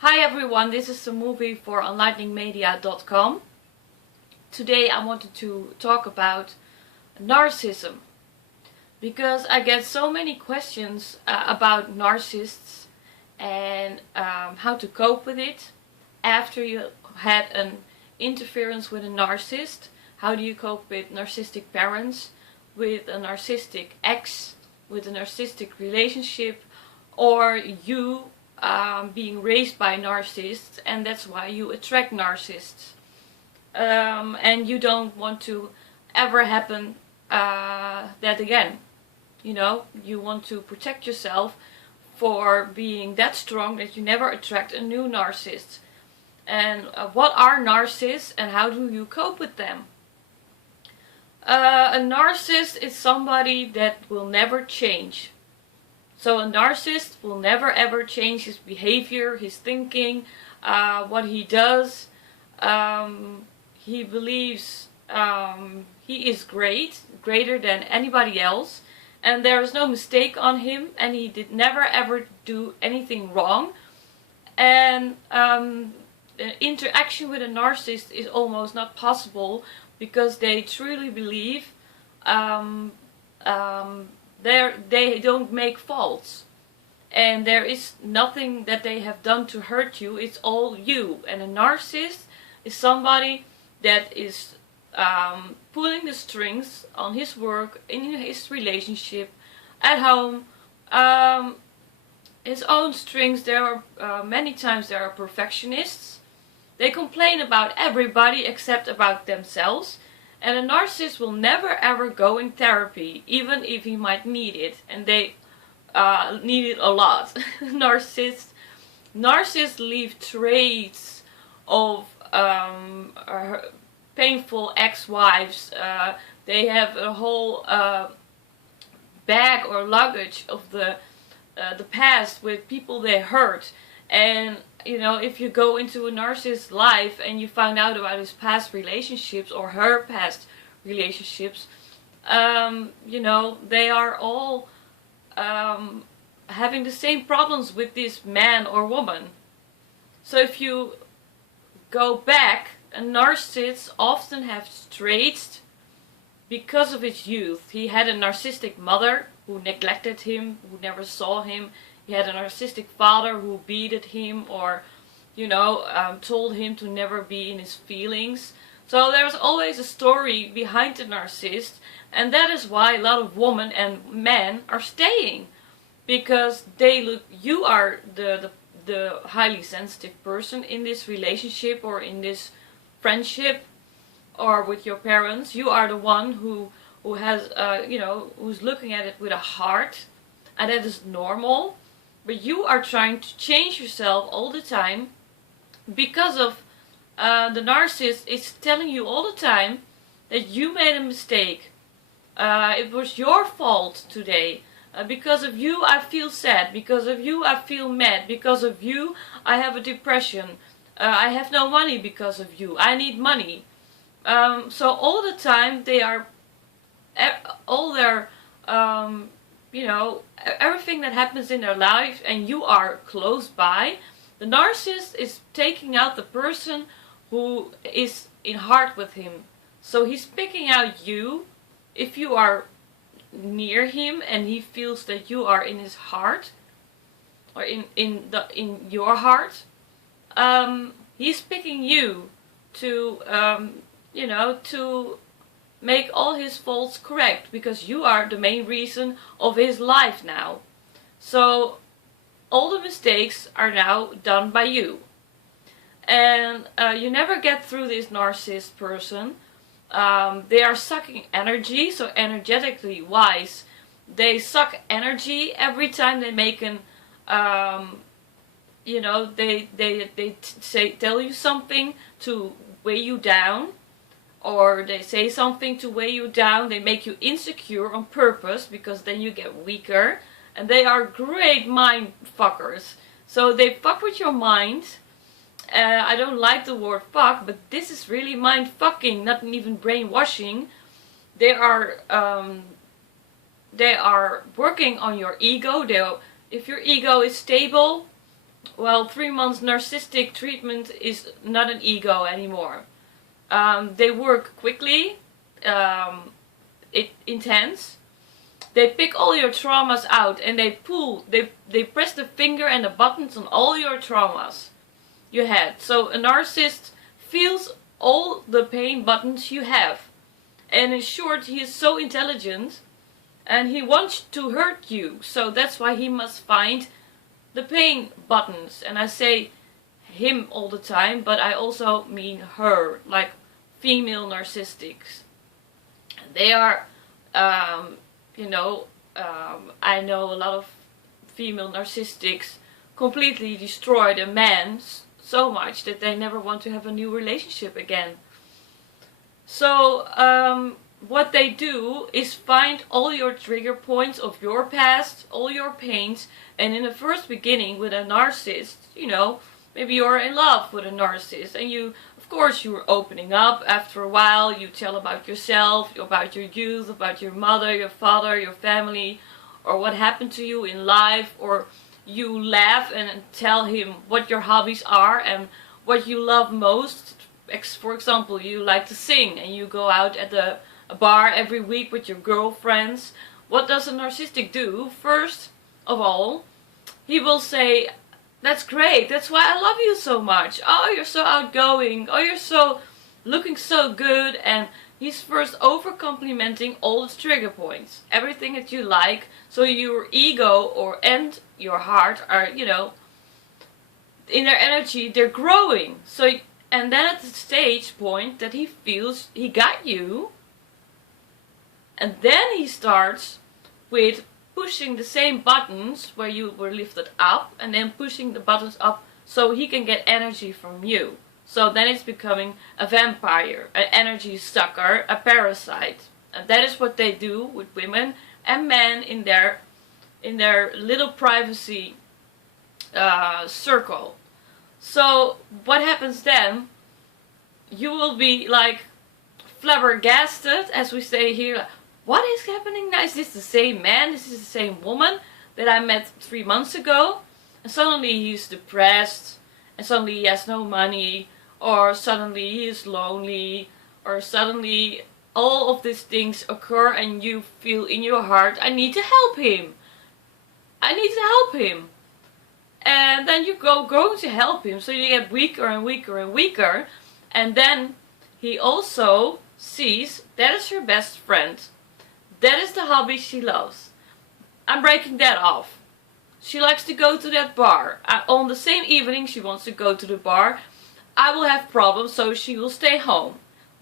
Hi everyone, this is a movie for enlighteningmedia.com. Today I wanted to talk about narcissism because I get so many questions about narcissists and how to cope with it after you had an interference with a narcissist. How do you cope with narcissistic parents, with a narcissistic ex, with a narcissistic relationship, or you being raised by narcissists and that's why you attract narcissists, and you don't want to ever happen that again. You want to protect yourself for being that strong that you never attract a new narcissist. And what are narcissists and how do you cope with them? A narcissist is somebody that will never change. So a narcissist will never ever change his behavior, his thinking, what he does. He believes he is greater than anybody else, and there is no mistake on him, and he did never ever do anything wrong. And interaction with a narcissist is almost not possible because they truly believe they don't make faults, and there is nothing that they have done to hurt you. It's all you. And a narcissist is somebody that is pulling the strings on his work, in his relationship, at home, his own strings. There are many times there are perfectionists. They complain about everybody except about themselves. And a narcissist will never ever go in therapy, even if he might need it, and they need it a lot. Narcissists leave traits of painful ex-wives. They have a whole bag or luggage of the past with people they hurt. And if you go into a narcissist's life and you find out about his past relationships or her past relationships, they are all having the same problems with this man or woman. So if you go back, a narcissist often has traits because of his youth. He had a narcissistic mother who neglected him, who never saw him. He had a narcissistic father who beated him or, told him to never be in his feelings. So there's always a story behind the narcissist, and that is why a lot of women and men are staying, because you are the highly sensitive person in this relationship or in this friendship or with your parents. You are the one who has who's looking at it with a heart, and that is normal. But you are trying to change yourself all the time because of the narcissist is telling you all the time that you made a mistake. It was your fault today. Because of you I feel sad. Because of you I feel mad. Because of you I have a depression. I have no money because of you. I need money. So all the time they are all their everything that happens in their life, and you are close by. The narcissist is taking out the person who is in heart with him. So he's picking out you if you are near him and he feels that you are in his heart or in your heart. He's picking you to to make all his faults correct, because you are the main reason of his life now. So all the mistakes are now done by you. And you never get through this narcissist person. They are sucking energy, so energetically wise, they suck energy every time they make an tell you something to weigh you down, or they say something to weigh you down. They make you insecure on purpose, because then you get weaker. And they are great mind fuckers. So they fuck with your mind. I don't like the word fuck, but this is really mind fucking, not even brainwashing. They are working on your ego. If your ego is stable, well, 3 months narcissistic treatment is not an ego anymore. They work quickly, intense. They pick all your traumas out and they press the finger and the buttons on all your traumas you had. So a narcissist feels all the pain buttons you have. And in short, he is so intelligent and he wants to hurt you. So that's why he must find the pain buttons. And I say him all the time, but I also mean her, like female narcissists. They are, I know a lot of female narcissists completely destroy a man so much that they never want to have a new relationship again. So what they do is find all your trigger points of your past, all your pains, and in the first beginning with a narcissist, maybe you're in love with a narcissist and of course you're opening up. After a while you tell about yourself, about your youth, about your mother, your father, your family, or what happened to you in life, or you laugh and tell him what your hobbies are and what you love most. For example, you like to sing and you go out at a bar every week with your girlfriends. What does a narcissistic do? First of all, he will say, that's great, that's why I love you so much. Oh, you're so outgoing. Oh, you're so looking so good. And he's first over complimenting all the trigger points, everything that you like. So your ego and your heart are, in their energy, they're growing. And then at the stage point that he feels he got you, and then he starts with pushing the same buttons where you were lifted up, and then pushing the buttons up so he can get energy from you. So then it's becoming a vampire, an energy sucker, a parasite. And that is what they do with women and men in their little privacy circle. So what happens then? You will be like flabbergasted, as we say here. What is happening now? Is this the same man? Is this the same woman that I met 3 months ago? And suddenly he's depressed, and suddenly he has no money, or suddenly he is lonely, or suddenly all of these things occur and you feel in your heart, I need to help him. I need to help him. And then you go to help him, so you get weaker and weaker and weaker. And then he also sees that is her best friend. That is the hobby she loves. I'm breaking that off. She likes to go to that bar. On the same evening she wants to go to the bar. I will have problems, so she will stay home.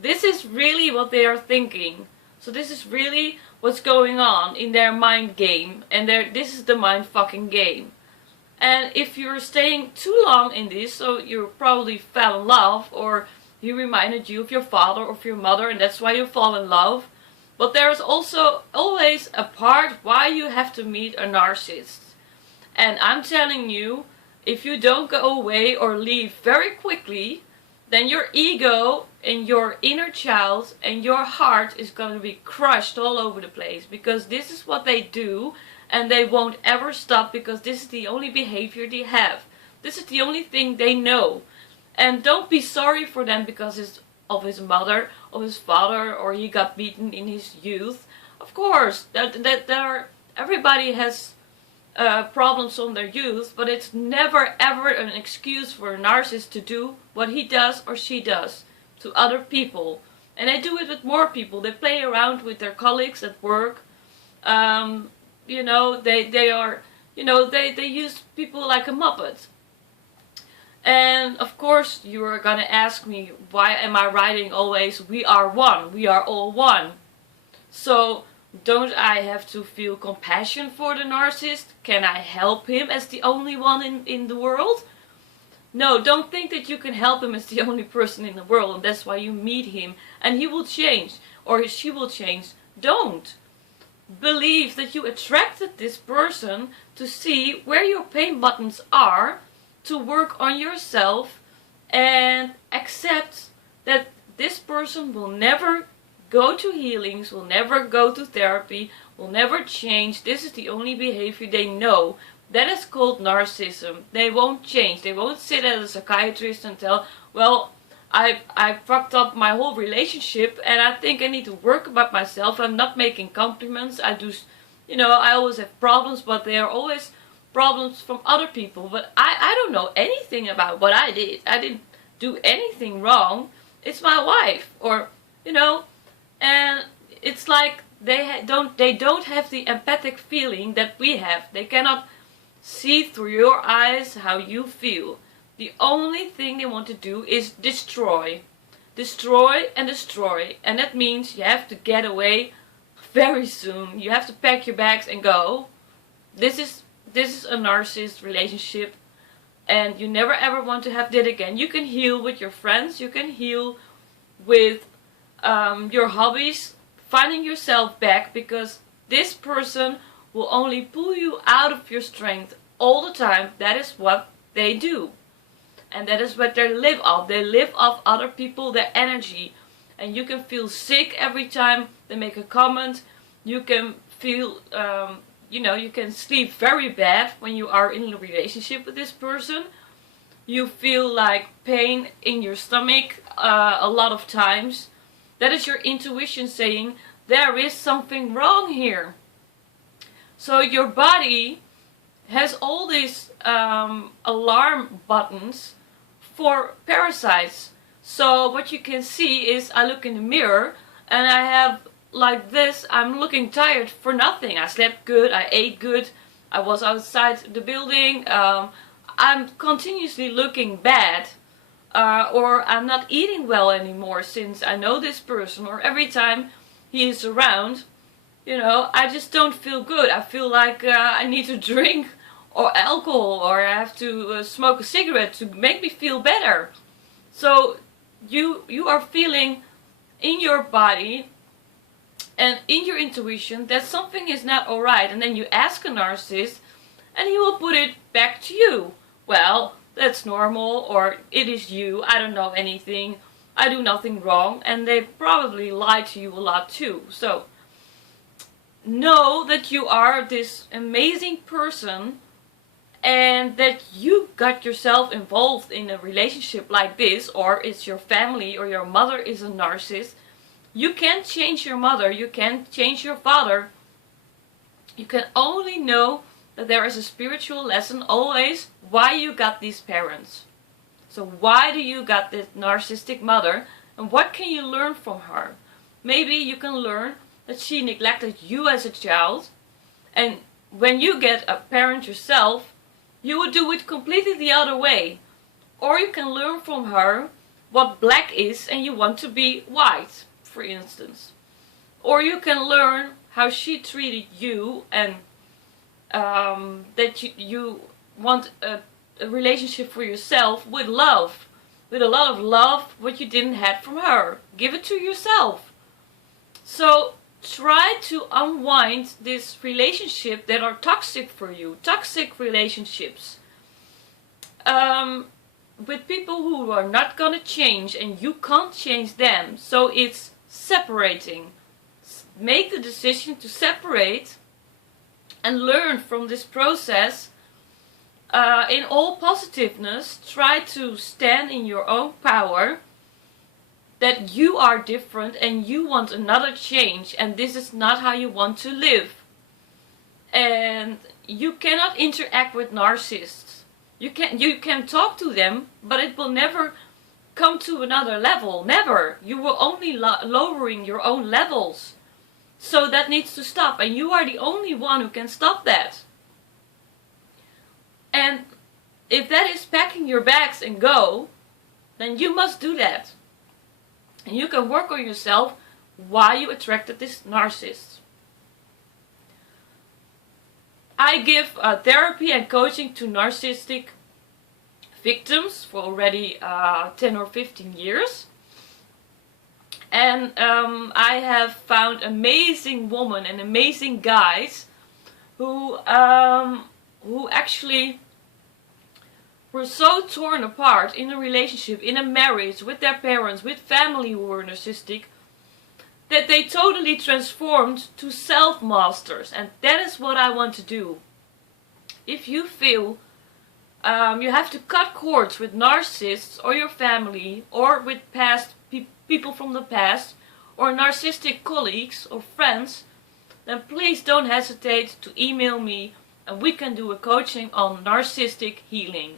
This is really what they are thinking. So this is really what's going on in their mind game. And this is the mind fucking game. And if you're staying too long in this, so you probably fell in love, or he reminded you of your father or of your mother, and that's why you fall in love. But there is also always a part why you have to meet a narcissist. And I'm telling you, if you don't go away or leave very quickly, then your ego and your inner child and your heart is going to be crushed all over the place. Because this is what they do, and they won't ever stop, because this is the only behavior they have. This is the only thing they know. And don't be sorry for them because of his mother, of his father, or he got beaten in his youth. Of course, everybody has problems from their youth, but it's never ever an excuse for a narcissist to do what he does or she does to other people. And they do it with more people. They play around with their colleagues at work. They use people like a muppet. And of course you are gonna ask me, why am I writing always we are one, we are all one? So don't I have to feel compassion for the narcissist? Can I help him as the only one in the world? No, don't think that you can help him as the only person in the world and that's why you meet him and he will change or she will change. Don't. Believe that you attracted this person to see where your pain buttons are, to work on yourself, and accept that this person will never go to healings, will never go to therapy, will never change. This is the only behavior they know. That is called narcissism. They won't change. They won't sit as a psychiatrist and tell, well, I fucked up my whole relationship and I think I need to work about myself. I'm not making compliments. I do, I always have problems, but they are always problems from other people. But I don't know anything about what I did. I didn't do anything wrong. It's my wife, or, and it's like they don't have the empathic feeling that we have. They cannot see through your eyes how you feel. The only thing they want to do is destroy. Destroy and destroy. And that means you have to get away very soon. You have to pack your bags and go. This is a narcissist relationship. And you never ever want to have that again. You can heal with your friends. You can heal with your hobbies. Finding yourself back, because this person will only pull you out of your strength all the time. That is what they do. And that is what they live off. They live off other people, their energy. And you can feel sick every time they make a comment. You can feel, you can sleep very bad when you are in a relationship with this person. You feel like pain in your stomach a lot of times. That is your intuition saying, there is something wrong here. So your body has all these alarm buttons for parasites. So what you can see is, I look in the mirror and I have like this, I'm looking tired for nothing. I slept good, I ate good, I was outside the building, I'm continuously looking bad. Or I'm not eating well anymore since I know this person, or every time he is around, I just don't feel good. I feel like I need to drink or alcohol, or I have to smoke a cigarette to make me feel better. So you are feeling in your body and in your intuition that something is not alright, and then you ask a narcissist and he will put it back to you. Well, that's normal, or it is you, I don't know anything, I do nothing wrong, and they probably lie to you a lot too. So know that you are this amazing person, and that you got yourself involved in a relationship like this, or it's your family, or your mother is a narcissist. You can't change your mother, you can't change your father. You can only know that there is a spiritual lesson always why you got these parents. So why do you got this narcissistic mother, and what can you learn from her? Maybe you can learn that she neglected you as a child, and when you get a parent yourself, you would do it completely the other way. Or you can learn from her what black is and you want to be white, for instance. Or you can learn how she treated you, and that you want a relationship for yourself with love. With a lot of love, what you didn't have from her. Give it to yourself. So try to unwind this relationship that are toxic for you. Toxic relationships. With people who are not gonna change and you can't change them. So it's separating. Make the decision to separate and learn from this process. In all positiveness, try to stand in your own power, that you are different and you want another change, and this is not how you want to live. And you cannot interact with narcissists. You can talk to them, but it will never come to another level. Never. You will only lowering your own levels. So that needs to stop, and you are the only one who can stop that. And if that is packing your bags and go, then you must do that. And you can work on yourself why you attracted this narcissist. I give therapy and coaching to narcissistic victims for already 10 or 15 years. And I have found amazing women and amazing guys who actually were so torn apart in a relationship, in a marriage, with their parents, with family who were narcissistic, that they totally transformed to self-masters. And that is what I want to do. if you feel you have to cut cords with narcissists or your family or with past people from the past or narcissistic colleagues or friends, then please don't hesitate to email me and we can do a coaching on narcissistic healing.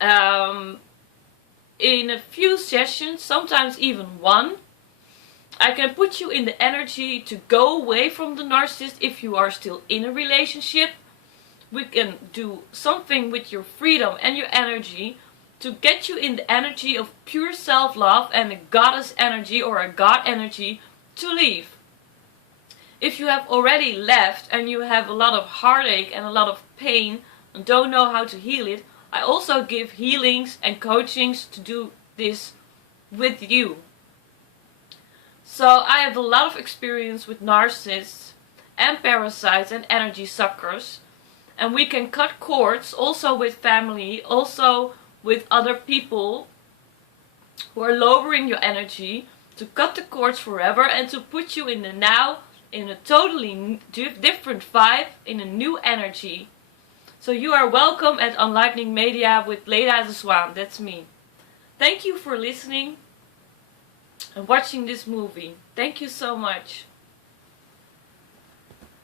In a few sessions, sometimes even one, I can put you in the energy to go away from the narcissist if you are still in a relationship. We can do something with your freedom and your energy to get you in the energy of pure self-love and a goddess energy or a god energy to leave. If you have already left and you have a lot of heartache and a lot of pain and don't know how to heal it, I also give healings and coachings to do this with you. So I have a lot of experience with narcissists and parasites and energy suckers. And we can cut cords also with family, also with other people who are lowering your energy, to cut the cords forever and to put you in the now, in a totally different vibe, in a new energy. So you are welcome at Enlightening Media with Leda de Zwaan. That's me. Thank you for listening and watching this movie. Thank you so much.